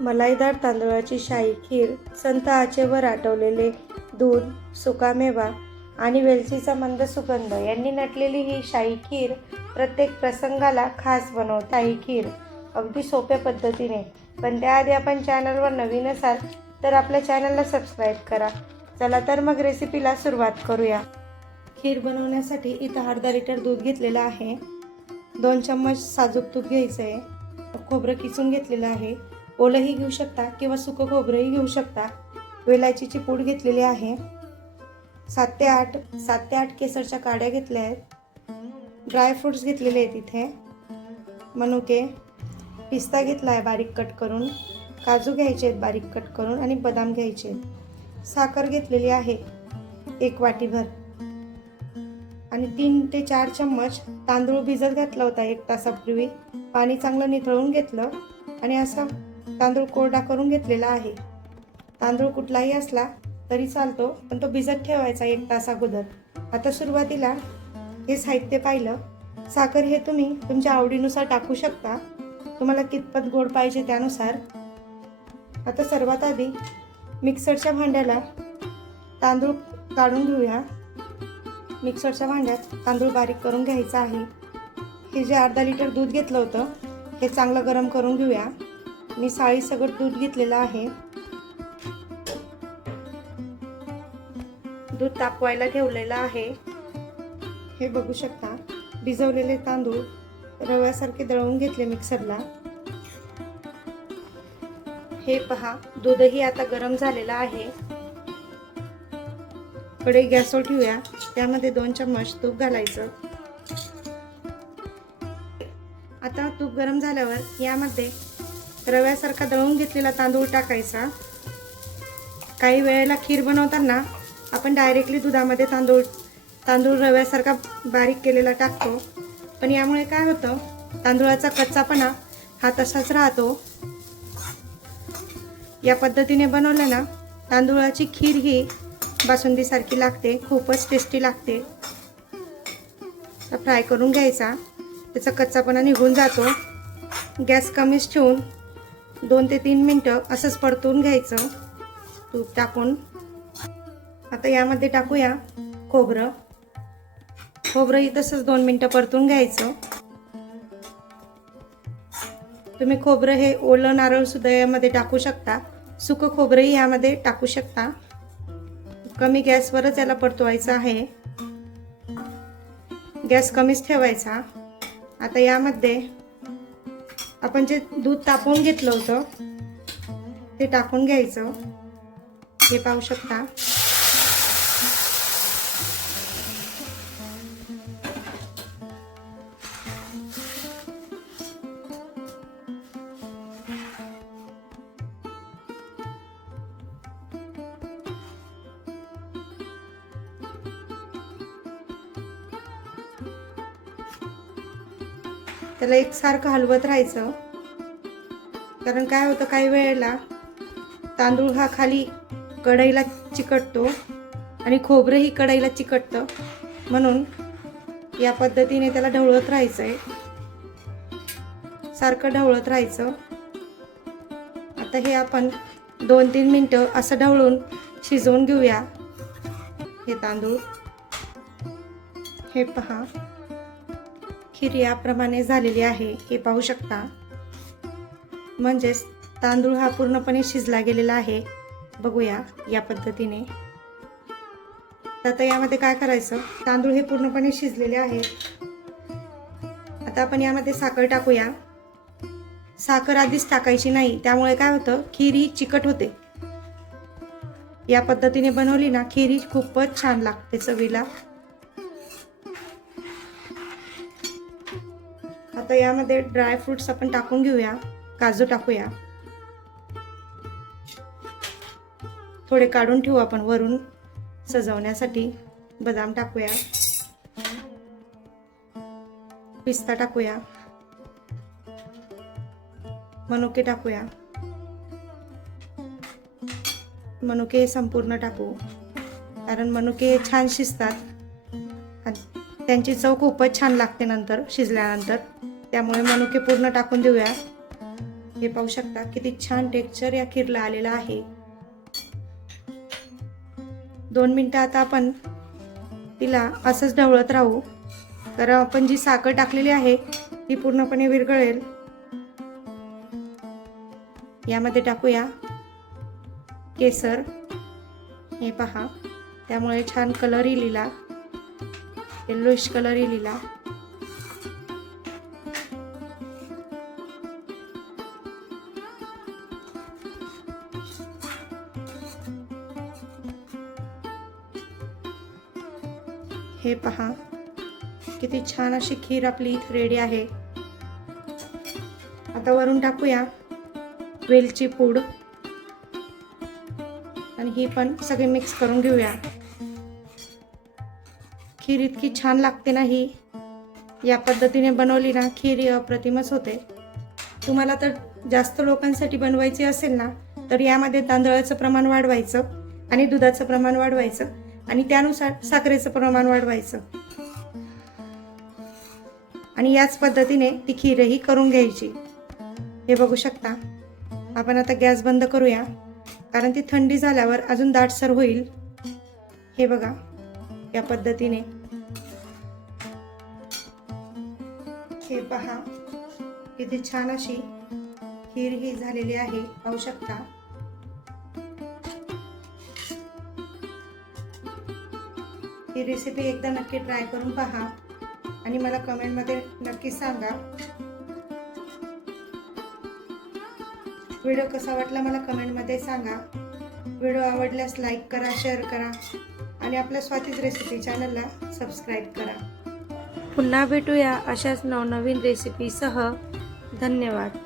मलाईदार तांदळाची शाही खीर, संथ आचेवर आटवलेले दूध, सुकामेवा आणि वेलचीचा मंद सुगंध यांनी नटलेली ही शाही खीर प्रत्येक प्रसंगाला खास बनवते. शाही खीर अगदी सोप्या पद्धतीने, पण त्याआधी आपण चॅनलवर नवीन असाल तर आपल्या चॅनलला सबस्क्राईब करा. चला तर मग रेसिपीला सुरुवात करूया. खीर बनवण्यासाठी इथं अर्धा लिटर दूध घेतलेलं आहे. 2 चम्मच साजूक तूप घ्यायचं आहे. खोबरं किसून घेतलेलं आहे. ओलंही घेऊ शकता किंवा सुकं खोबरंही घेऊ शकता. वेलायचीची पूड घेतलेली आहे. 7 ते 8 केसरच्या काड्या घेतल्या आहेत. ड्रायफ्रूट्स घेतलेले आहेत इथे. मनुके, पिस्ता घेतला आहे बारीक कट करून. काजू घ्यायचे आहेत बारीक कट करून आणि बदाम घ्यायचे आहेत. साखर घेतलेली आहे 1 वाटीभर आणि 3 ते 4 चम्मच तांदूळ भिजत घातला होता 1 तासापूर्वी. पाणी चांगलं निथळून घेतलं आणि असा तांदूळ कोरडा करून घेतलेला आहे. तांदूळ कुठलाही असला तरी चालतो, पण तो भिजत ठेवायचा 1 तास अगोदर. आता सुरुवातीला हे साहित्य पाहिलं. साखर हे तुम्ही तुमच्या आवडीनुसार टाकू शकता, तुम्हाला कितपत गोड पाहिजे त्यानुसार. आता सर्वात आधी मिक्सरच्या भांड्याला तांदूळ काढून घेऊया. मिक्सरच्या भांड्यात तांदूळ बारीक करून घ्यायचा आहे. हे जे अर्धा लिटर दूध घेतलं होतं हे चांगलं गरम करून घेऊया. मी साळीसकट दूध घेतलेलं आहे. दूध तापवायला ठेवलेलं आहे. हे बघू शकता, भिजवलेले तांदूळ रव्यासारखे दळून घेतले मिक्सरला. हे पहा, दूधही आता गरम झालेलं आहे. कढई गॅसवर ठेवूया. त्यामध्ये 2 चम्मच तूप घालायचं. आता तूप गरम झाल्यावर यामध्ये रव्यासारखा दळून घेतलेला तांदूळ टाकायचा. काही वेळेला खीर बनवताना आपण डायरेक्टली दुधामध्ये तांदूळ रव्यासारखा बारीक केलेला टाकतो, पण यामुळे काय होतं, तांदूळाचा कच्चापणा हा तसाच राहतो. या पद्धतीने बनवलं ना, तांदूळाची खीर ही बासुंदीसारखी लागते, खूपच टेस्टी लागते. फ्राय करून घ्यायचा, त्याचा कच्चापणा निघून जातो. गॅस कमीच ठेवून 2 ते 3 मिनटं असंच परतून घ्यायचं तूप टाकून. आता यामध्ये टाकूया खोबरंही तसंच 2 मिनटं परतून घ्यायचं. तुम्ही खोबरं हे ओलं नारळ सुद्धा यामध्ये टाकू शकता, सुकं खोबरंही यामध्ये टाकू शकता. कमी गॅसवरच याला परतवायचं आहे. गॅस कमीच ठेवायचा. आता यामध्ये आपण जे दूध तापवून घेतलं होतं ते टाकून घ्यायचं. हे पाहू शकता. त्याला एकसारखं हलवत राहायचं, कारण काय होतं, काही वेळेला तांदूळ हा खाली कढईला चिकटतो आणि खोबरंही कढईला चिकटतं, म्हणून या पद्धतीने त्याला ढवळत राहायचंय, सारखं ढवळत राहायचं. आता हे आपण 2-3 मिनटं असं ढवळून शिजवून घेऊया हे तांदूळ. हे पहा, खीर याप्रमाणे झालेली आहे, हे पाहू शकता. म्हणजेच तांदूळ हा पूर्णपणे शिजला गेलेला आहे. बघूया या पद्धतीने. आता यामध्ये काय करायचं, तांदूळ हे पूर्णपणे शिजलेले आहे. आता आपण यामध्ये साखर टाकूया. साखर आधीच टाकायची नाही, त्यामुळे काय होतं, खीर ही चिकट होते. या पद्धतीने बनवली ना, खीर ही खूपच छान लागते चवीला. आता यामध्ये ड्रायफ्रूट्स आपण टाकून घेऊया. काजू टाकूया. थोडे काढून ठेवू आपण वरून सजवण्यासाठी. बदाम टाकूया. पिस्ता टाकूया. मनुके टाकूया. मनुके संपूर्ण टाकू, कारण मनुके छान शिजतात आणि त्यांची चव खूपच छान लागते नंतर शिजल्यानंतर. त्यामुळे मनुके पूर्ण टाकून देऊया. हे पाहू शकता किती छान टेक्स्चर या खीरला आलेलं आहे. 2 मिनिटं आता आपण तिला असंच ढवळत राहू, तर आपण जी साखर टाकलेली आहे ती पूर्णपणे विरघळेल. यामध्ये टाकूया केसर. हे पहा, त्यामुळे छान कलर येईल, येल्लोइश कलर येईल. हे पहा, किती छान अशी खीर आपली रेडी आहे. आता वरून टाकूया वेलची पूड आणि ही पण सगळी मिक्स करून घेऊया. खीर इतकी छान लागते ना, ही या पद्धतीने बनवली ना खीर अप्रतिमच होते. तुम्हाला तर जास्त लोकांसाठी बनवायची असेल ना, तर यामध्ये तांदळाचं प्रमाण वाढवायचं आणि दुधाचं प्रमाण वाढवायचं आणि त्यानुसार साखरेचं प्रमाण वाढवायचं आणि याच पद्धतीने ती खीरही करून घ्यायची. हे बघू शकता. आपण आता गॅस बंद करूया, कारण ती थंडी झाल्यावर अजून दाटसर होईल. हे बघा, या पद्धतीने. हे पहा, किती छान अशी खीर ही झालेली आहे, पाहू शकता. ही रेसिपी एकदा नक्की ट्राय करून पहा आणि मला कमेंटमध्ये नक्की सांगा. व्हिडिओ कसा वाटला मला कमेंटमध्ये सांगा. व्हिडिओ आवडल्यास लाईक करा, शेअर करा आणि आपल्या स्वातीच रेसिपी चॅनलला सबस्क्राईब करा. पुन्हा भेटूया अशाच नवनवीन रेसिपीसह. धन्यवाद.